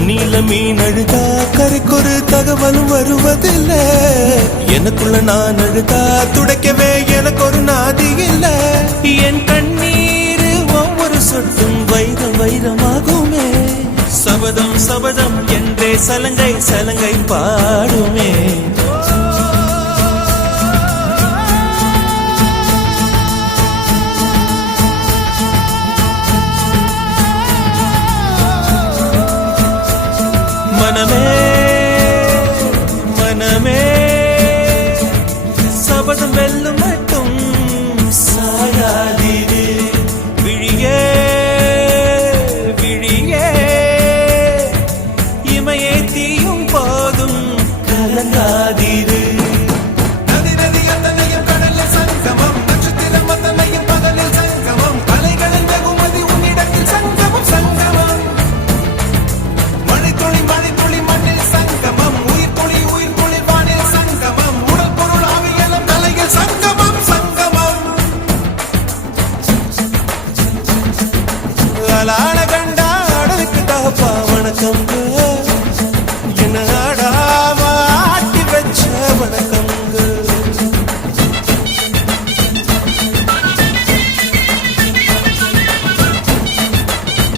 தண்ணியில மீன் அழுதா கரைக்கொரு தகவலும் வருவதில்ல. எனக்குள்ள நான் அழுதா துடைக்கவே எனக்கு ஒரு நாதி இல்ல. என் கண்ணீர் ஒவ்வொரு சொட்டும் வைரம் வைரமாகுமே. சபதம் சபதம் என்றே சலங்கை சலங்கை பாடுமே. மனமே